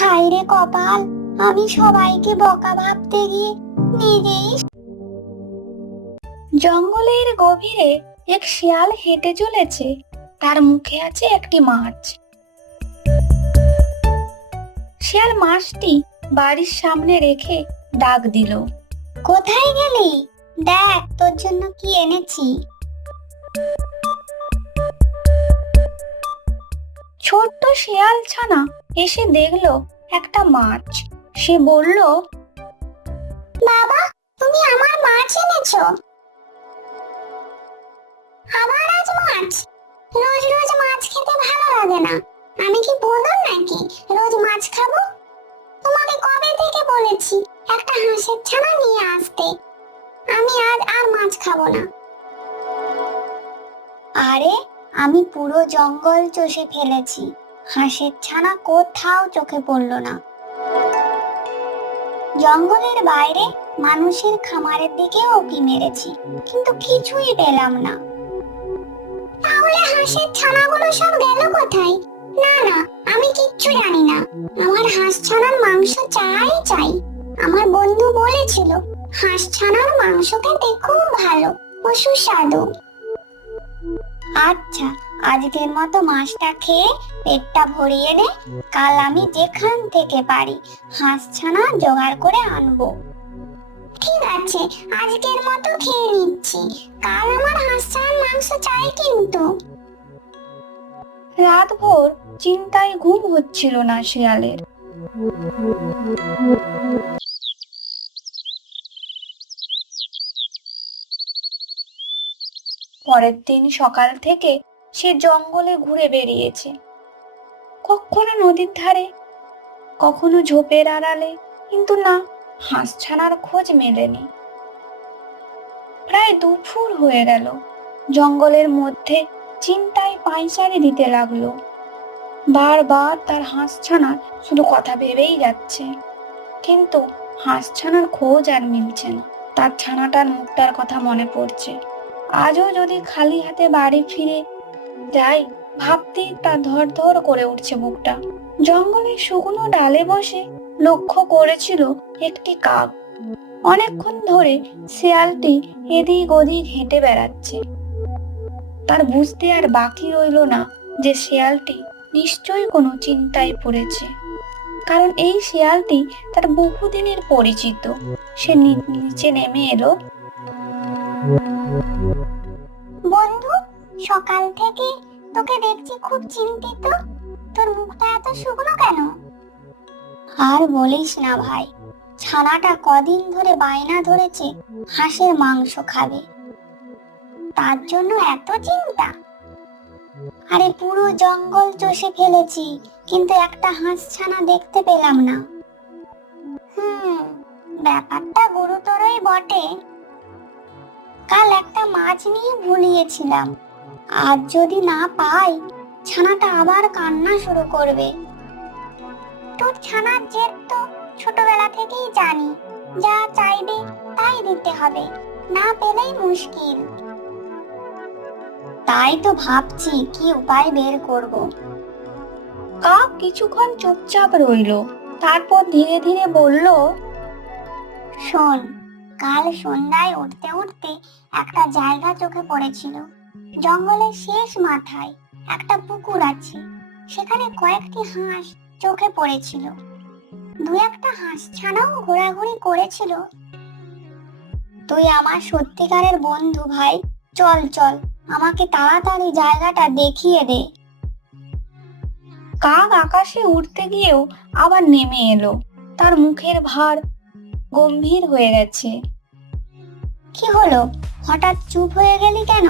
হায় রে কপাল, আমি সবাইকে বোকা ভাবতে গিয়ে নিজেই। জঙ্গলের গভীরে এক শিয়াল হেঁটে চলেছে। তার মুখে আছে একটি মাছ। শিয়াল মাছটি বাড়ির সামনে রেখে ডাক দিল, কোথায় গেলি? দেখ তোর জন্য কি এনেছি। ছোট্ট শিয়াল ছানা এসে দেখলো একটা মাছ। সে বলল, বাবা, তুমি আমার মাছ এনেছো? আবার আজ মাছ? রোজ রোজ মাছ খেতে ভালো লাগে না। আমি কি বললাম নাকি রোজ মাছ খাবো? তোমাকে কবে থেকে বলেছি একটা হাঁসের ছানা নিয়ে আসতে। আমি আজ আর মাছ খাবো না। আরে, আমি পুরো জঙ্গল চষে ফেলেছি, হাঁসের ছানা কোথাও চোখে পড়লো না। জঙ্গলের বাইরে মানুষের খামারের দিকেও উঁকি মেরেছি, কিন্তু কিছুই পেলাম না। তাহলে হাঁসের ছানাগুলো সব গেল কোথায়? না না, আমি কিচ্ছু জানি না। আমার হাঁস ছানার মাংস চাই চাই। আমার বন্ধু বলেছিল হাঁস ছানার মাংস খেতে খুব ভালো ও সুস্বাদু। আচ্ছা, আজকের মতো মাছটা খেয়ে পেটটা ভরিয়ে নে। কাল আমি যেখান থেকে পারি হাঁস ছানা জোগাড় করে আনবো। ঠিক আছে, আজকের মতো খেয়ে নিচ্ছি। কাল আমার হাঁস ছানার মাংস চাই কিন্তু। রাতভর চিন্তায় ঘুম হচ্ছিল না শিয়ালের। পরের দিন সকাল থেকে সে জঙ্গলে ঘুরে বেরিয়েছে। কখনো নদীর ধারে, কখনো ঝোপের আড়ালে, কিন্তু না, হাঁসছানার খোঁজ মেলেনি। প্রায় দুপুর হয়ে গেল। জঙ্গলের মধ্যে চিন্তায় পায়চারি দিতে লাগলো। বারবার তার হাঁসছানার শুধু কথা ভেবেই যাচ্ছে, কিন্তু হাঁসছানার খোঁজ আর মিলছে না। তার ছানাটার মুখটার কথা মনে পড়ছে। আজও যদি খালি হাতে বাড়ি ফিরে যাই ভাবতেই তার ধর ধর করে উঠছে বুকটা। জঙ্গলের শুকনো ডালে বসে লক্ষ্য করেছিল একটি কাক। অনেকক্ষণ ধরে শেয়ালটি এদিক ওদিক হেঁটে বেড়াচ্ছে। তার বুঝতে আর বাকি রইল না যে শেয়ালটি নিশ্চয়ই কোনো চিন্তায় পড়েছে, কারণ এই শেয়ালটি তার বহুদিনের পরিচিত। সে নিচে নেমে এলো। বন্ধু, সকাল থেকে তোকে দেখছি খুব চিন্তিত। তোর মুখটা এত শুকনো কেন? আর বলিস না ভাই, ছানাটা কদিন ধরে বায়না ধরেছে হাঁসের মাংস খাবে, তার জন্য এত চিন্তা। আরে, পুরো জঙ্গল চষে ফেলেছি, কিন্তু একটা হাঁস ছানা দেখতে পেলাম না। ব্যাপারটা গুরুতরই বটে। কাল একটা মাছ নিয়ে ভুলিয়েছিলাম, আজ যদি না পাই ছানাটা আবার কান্না শুরু করবে। তোর ছানার জেদ তো ছোটবেলা থেকেই জানি, যা চাইবে তাই দিতে হবে, না পেলেই মুশকিল। তাই তো ভাবছি কি উপায় বের করব। কাক কিছুক্ষণ চুপচাপ রইল, তারপর ধীরে ধীরে বলল, শোন, কাল সন্ধ্যায় উঠতে উঠতে একটা জায়গা চোখে পড়েছিল। জঙ্গলের শেষ মাথায় একটা পুকুর আছে। সেখানে কয়েকটি হাঁস চোখে পড়েছিল। দু একটা হাঁস ছানাও ঘোরাঘুরি করেছিল। তুই আমার সত্যিকারের বন্ধু ভাই, চল চল, আমাকে তাড়াতাড়ি জায়গাটা দেখিয়ে দে। কাক আকাশে উঠতে গিয়েও আবার নেমে এলো। তার মুখের ভার গম্ভীর হয়ে গেছে। কি হলো, হঠাৎ চুপ হয়ে গেলি কেন?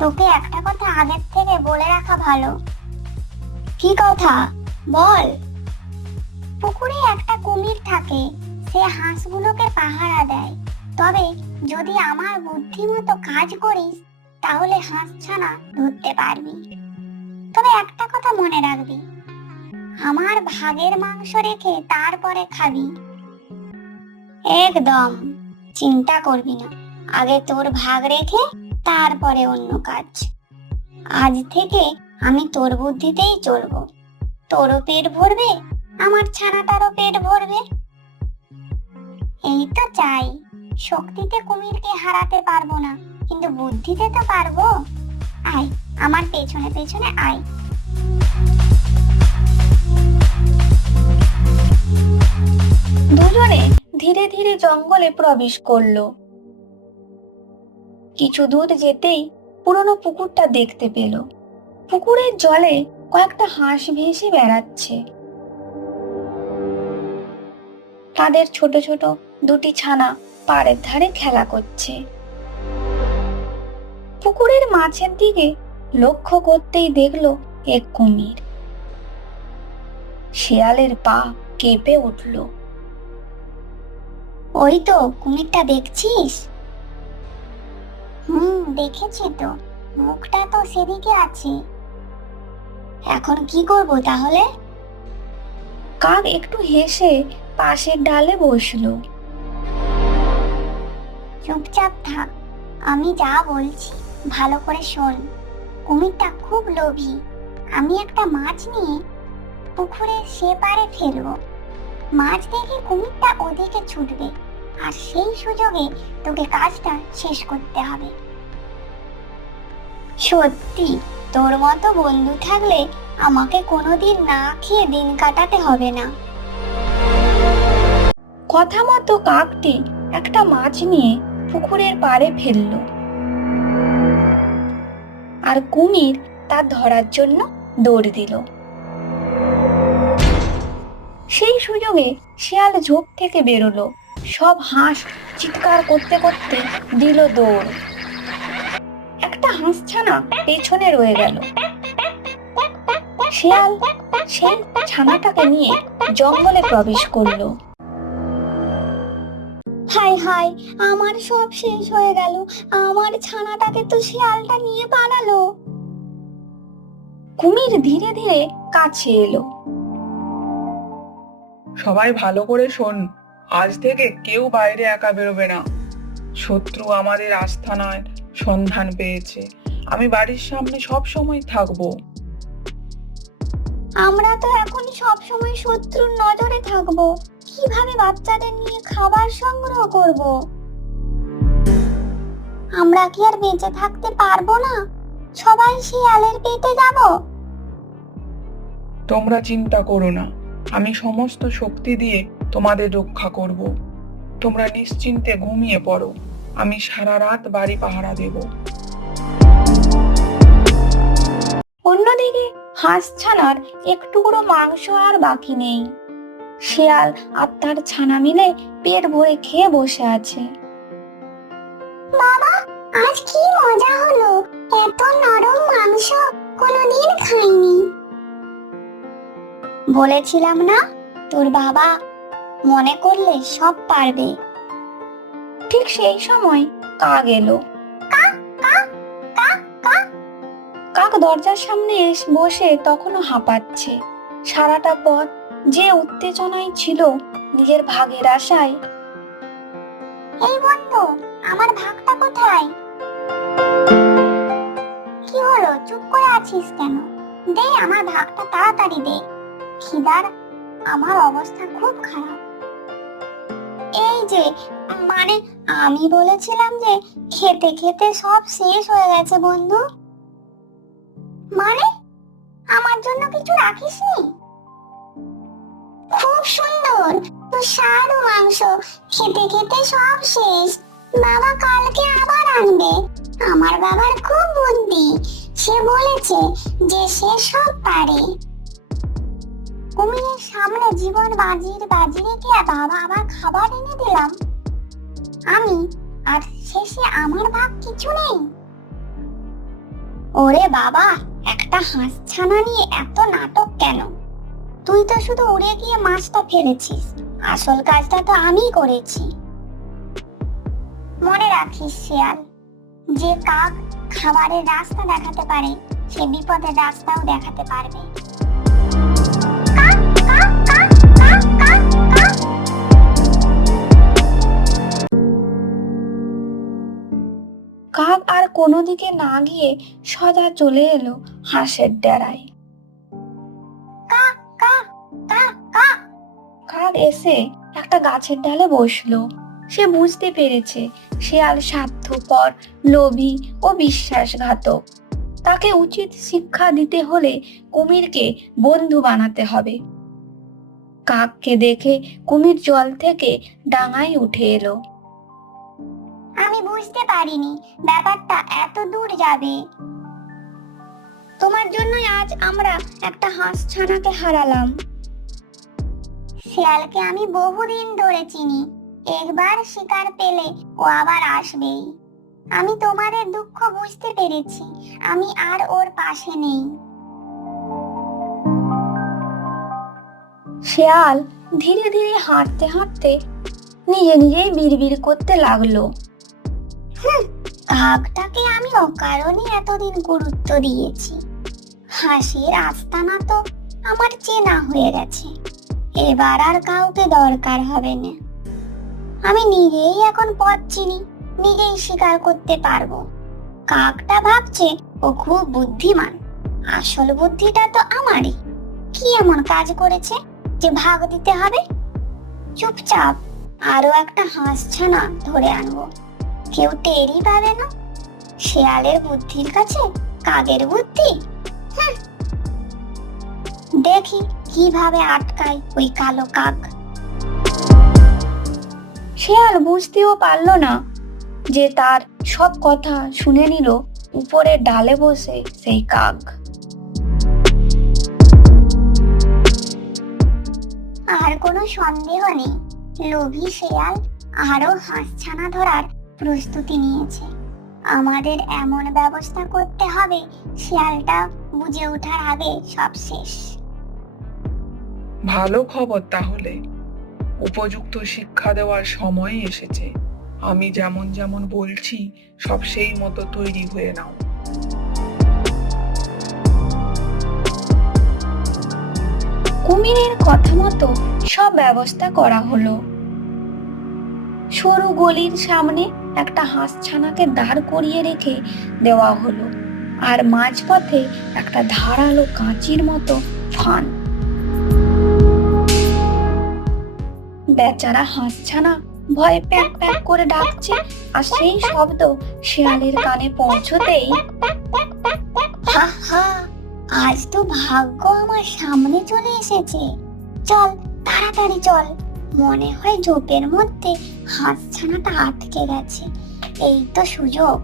তোকে একটা কথা আগের থেকে বলে রাখা ভালো। কি কথা, বল। পুকুরে একটা কুমির থাকে, সে হাঁসগুলোকে পাহারা দেয়। তবে যদি আমার বুদ্ধি মতো কাজ করিস তাহলে হাঁস ছানা ধরতে পারবি। তবে একটা কথা মনে রাখবি, আমার ভাগের মাংস রেখে তারপরে খাবি। একদম চিন্তা করবি না, আগে তোর ভাগ রেখে তারপরে অন্য কাজ। আজ থেকে আমি তোর বুদ্ধিতেই চলবো। তোরও পেট ভরবে, আমার ছানাটারও পেট ভরবে। এই তো চাই, শক্তিতে কুমিরকে হারাতে পারবো না, কিন্তু বুদ্ধিতে তো পারবো। আয়, আমার পেছনে পেছনে আয়। দুজনে ধীরে ধীরে জঙ্গলে প্রবেশ করলো। কিছু দূর যেতেই পুরনো পুকুরটা দেখতে পেল। পুকুরের জলে কয়েকটা হাঁস ভেসে বেড়াচ্ছে। তাদের ছোট ছোট দুটি ছানা পাড়ের ধারে খেলা করছে। পুকুরের মাছের দিকে লক্ষ্য করতেই দেখলো এক কুমির। শিয়ালের পা কেঁপে উঠল। ওই তো কুমিরটা দেখছিস? দেখেছি তো, মুখটা তো সেদিকে আছে। এখন কি করব তাহলে? কাক একটু হেসে পাশের ডালে বসলো। চুপচাপ থাক, আমি যা বলছি ভালো করে শোন। কুমিরটা খুব লোভী। আমি একটা মাছ নিয়ে পুকুরে সে পারে ফেলবো। মাছ দেখে কুমিরটা ওদিকে ছুটবে, আর সেই সুযোগে তোকে কাজটা শেষ করতে হবে। সত্যি, তোর মতো বন্ধু থাকলে আমাকে কোনোদিন না খেয়ে দিন কাটাতে হবে না। কথা মতো কাকটি একটা মাছ নিয়ে পুকুরের পাড়ে ফেললো, আর কুমির তার ধরার জন্য দৌড় দিল। সেই সুযোগে শিয়াল ঝোপ থেকে বেরোলো। সব হাঁস চিৎকার করতে করতে দিল দৌড়। একটা হাঁসছানা পেছনে রয়ে গেল। শিয়াল সেই ছানাটাকে নিয়ে জঙ্গলে প্রবেশ করলো। হায় হায়, আমার সব শেষ হয়ে গেল। আমার ছানাটাকে তো শিয়ালটা নিয়ে পালালো। কুমির ধীরে ধীরে কাছে এলো। সবাই ভালো করে শোন, আজ থেকে কেউ বাইরে একা বেরোবে না। শত্রু আমাদের আস্তানার সন্ধান পেয়েছে। আমি বাড়ির সামনে সব সময় থাকবো। আমরা তো এখন সব সময় শত্রুর নজরে থাকবো। কিভাবে বাচ্চাদের নিয়ে খাবার সংগ্রহ করব? আমরা কি আর বেঁচে থাকতে পারবো না? সবাই শিয়ালের পেটে যাব। তোমরা চিন্তা করো না, আমি সমস্ত শক্তি দিয়ে তোমাদের রক্ষা করব। তোমরা নিশ্চিন্তে ঘুমিয়ে পড়ো, আমি সারা রাত বাড়ি পাহারা দেব। অন্যদিকে হাঁসছানার একটুকরো মাংস আর বাকি নেই। শিয়াল আর তার ছানা মিলে পেট ভরে খেয়ে বসে আছে। বাবা, আজ কি মজা হলো! এত নরম মাংস কোনোদিন খাইনি। বলেছিলাম না, তোর বাবা মনে করলে সব পারবে। ঠিক সেই সময় কাক এলো। কাক দরজার সামনে বসে তখনও হাঁপাচ্ছে। সারাটা পথ যে উত্তেজনায় ছিল নিজের ভাগের আশায়। এই বন্ধু, আমার ভাগটা কোথায়? কি হলো, চুপ করে আছিস কেন? দে আমার ভাগটা, তাড়াতাড়ি দে। খিদার আমার অবস্থা খুব খারাপ। এই যে, মানে আমি বলেছিলাম যে খেতে খেতে সব শেষ হয়ে গেছে বন্ধু। মানে আমার জন্য কিছু রাখিসনি? খুব সুন্দর, সুস্বাদু মাংস, খেতে খেতে সব শেষ। বাবা কালকে আবার আনবে। আমার বাবার খুব বুদ্ধি, সে বলেছে যে সে সব পারে। কুমিরের সামনে জীবন বাজি রেখে বাবা আবার খাবার এনে দিলাম আমি, আর শেষে আমার ভাগ কিছু নেই। ওরে বাবা, একটা হাঁসছানা নিয়ে এত নাটক কেন? তুই তো শুধু উড়ে গিয়ে মাছটা ফেলেছিস, আসল কাজটা তো আমিই করেছি। মনে রাখিস শিয়াল, যে কাক খাবারের রাস্তা দেখাতে পারে, সে বিপদের রাস্তাও দেখাতে পারবে। কাক আর কোনো দিকে না গিয়ে সোজা চলে এলো হাঁসের ডেরায়। এসে একটা গাছের ডালে বসলো। সে বুঝতে পেরেছে শেয়াল স্বার্থপর, লোভী ও বিশ্বাসঘাতক। তাকে উচিত শিক্ষা দিতে হলে কুমিরকে বন্ধু বানাতে হবে। কাককে দেখে কুমির জল থেকে ডাঙায় উঠে এলো। আমি বুঝতে পারিনি ব্যাপারটা এত দূর যাবে। তোমার জন্যই আজ আমরা একটা হাঁসছানাকে হারালাম। শিয়ালকে আমি বহুদিন ধরে চিনি, একবার শিকার পেলে ও আবার আসবেই। আমি তোমাদের দুঃখ বুঝতে পেরেছি, আমি আর ওর পাশে নেই। শেয়াল ধীরে ধীরে হাঁটতে হাঁটতে নিজে নিজেই বিড়বিড় করতে লাগলো। কাকটাকে আমি অকারণে এতদিন গুরুত্ব দিয়েছি। হাসির আস্তানা তো আমার চেনা হয়ে গেছে, এবার আর কাউকে দরকার হবে না। আমি নিজেই এখন পথ চিনি, নিজেই শিকার করতে পারবো। কাকটা ভাবছে ও খুব বুদ্ধিমান, আসল বুদ্ধিটা তো আমারই। কি এমন কাজ করেছে যে ভাগ দিতে হবে? চুপচাপ আরো একটা হাঁসছানা ধরে আনবো, কেউ টেরই পাবে না। শেয়ালের বুদ্ধির কাছে কাকের বুদ্ধি। দেখি কিভাবে আটকায় ওই কালো কাক। শেয়াল বুঝতেও পারলো না যে তার সব কথা শুনে নিল উপরের ডালে বসে সেই কাক। আর কোনো সন্দেহ নেই, লোভী শেয়াল আরো হাঁসছানা ধরার প্রস্তুতি নিয়েছে। আমাদের এমন ব্যবস্থা করতে হবে শিয়ালটা বুঝে ওঠার আগে সব শেষ। ভালো খবর তাহলে, উপযুক্ত শিক্ষা দেওয়ার সময় এসেছে। আমি যেমন যেমন বলছি সব সেই মতো তৈরি হয়ে নাও। কুমিরের কথা মতো সব ব্যবস্থা করা হলো। সরু গলির সামনে একটা হাঁসছানাকে দাঁড় করিয়ে রেখে দেওয়া হলো, আর মাঝপথে একটা ধারালো কাঁচির মতো ফান। বেচারা হাঁসছানা ভয়ে প্যাক প্যাক করে ডাকছে, আর সেই শব্দ শেয়ালের কানে পৌঁছতেই হা হা, আজ তো ভাগ্য আমার সামনে চলে এসেছে। চল তাড়াতাড়ি চল, মনে হয় ঝোপের মধ্যে হাঁসছানাটা আটকে গেছে, এই তো সুযোগ।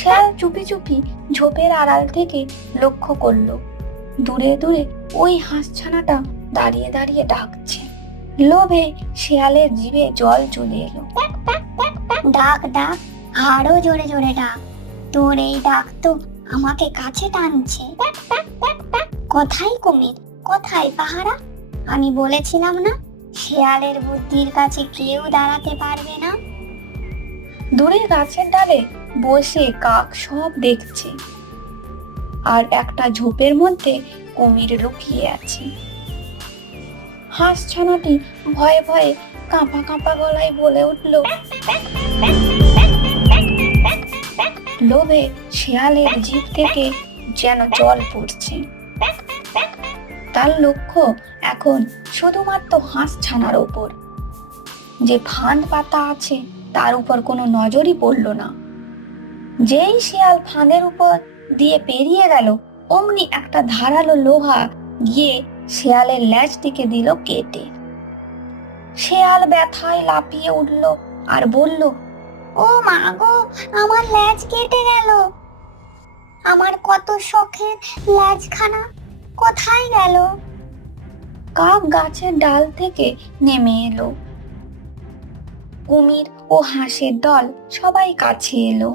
শেয়াল চুপি চুপি ঝোপের আড়াল থেকে লক্ষ্য করলো দূরে দূরে ওই হাঁসছানাটা দাঁড়িয়ে দাঁড়িয়ে ডাকছে। লোভে শেয়ালের জিভে জল চলে এলো। ডাক ডাক, আরো জোরে জোরে ডাক, তোর এই ডাক তো আমাকে কাছে টানছে। কোথায় কুমির, কোথায় পাহারা? আমি বলেছিলাম না শেয়ালের বুদ্ধির কাছে কেউ দাঁড়াতে পারবে না। দূরে গাছের ডালে বসে কাক সব দেখছে, আর একটা ঝোপের মধ্যে কুমির লুকিয়ে আছে। হাঁসছানাটি ভয়ে ভয়ে কাঁপা কাঁপা গলায় বলে উঠল। লোভে শেয়ালের জিভ থেকে যেন জল পড়ছে। তার লক্ষ্য এখন শুধুমাত্র হাঁসছানার ওপর। যে ফাঁদ পাতা আছে তার উপর কোনো নজরই পড়ল না। যেই শিয়াল ফাঁদের উপর দিয়ে পেরিয়ে গেল, অমনি একটা ধারালো লোহা গিয়ে শিয়ালের ল্যাজটিকে দিল কেটে। শিয়াল ব্যথায় লাফিয়ে উঠল আর বলল, ও মা গো, আমার ল্যাজ কেটে গেল। আমার কত শখের ল্যাজখানা কোথায় গেল? কাক গাছের ডাল থেকে নেমে এলো। কুমির ও হাঁসের দল সবাই কাছে এলো।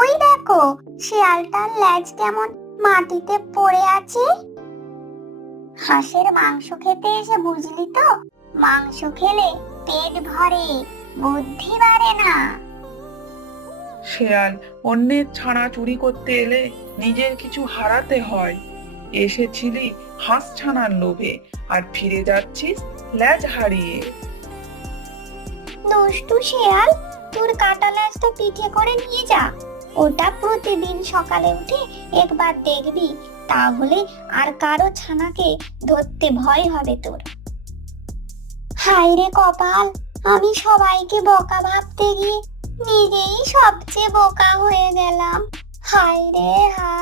ওই দেখো, শিয়ালটার ল্যাজ কেমন মাটিতে পড়ে আছে। হাঁসের মাংস খেতে এসে বুঝলি তো, মাংস খেলে পেট ভরে, বুদ্ধি বাড়ে না। শেয়াল, অন্যের ছানা চুরি করতে এলে নিজের কিছু হারাতে হয়। এসেছিলি হাঁস ছানার লোভে, আর ফিরে যাচ্ছিস ল্যাজ হারিয়ে। দুষ্টু শিয়াল, তোর কাটা ল্যাজটা পিঠে করে নিয়ে যা, ওটা প্রতিদিন সকালে উঠে একবার দেখবি, তাহলে আর কারো ছানাকে ধরতে ভয় হবে তোর। হায় রে কপাল, আমি সবাইকে বোকা ভাবতে গিয়ে নিজেই সবচেয়ে বোকা হয়ে গেলাম। হায় রে হায়।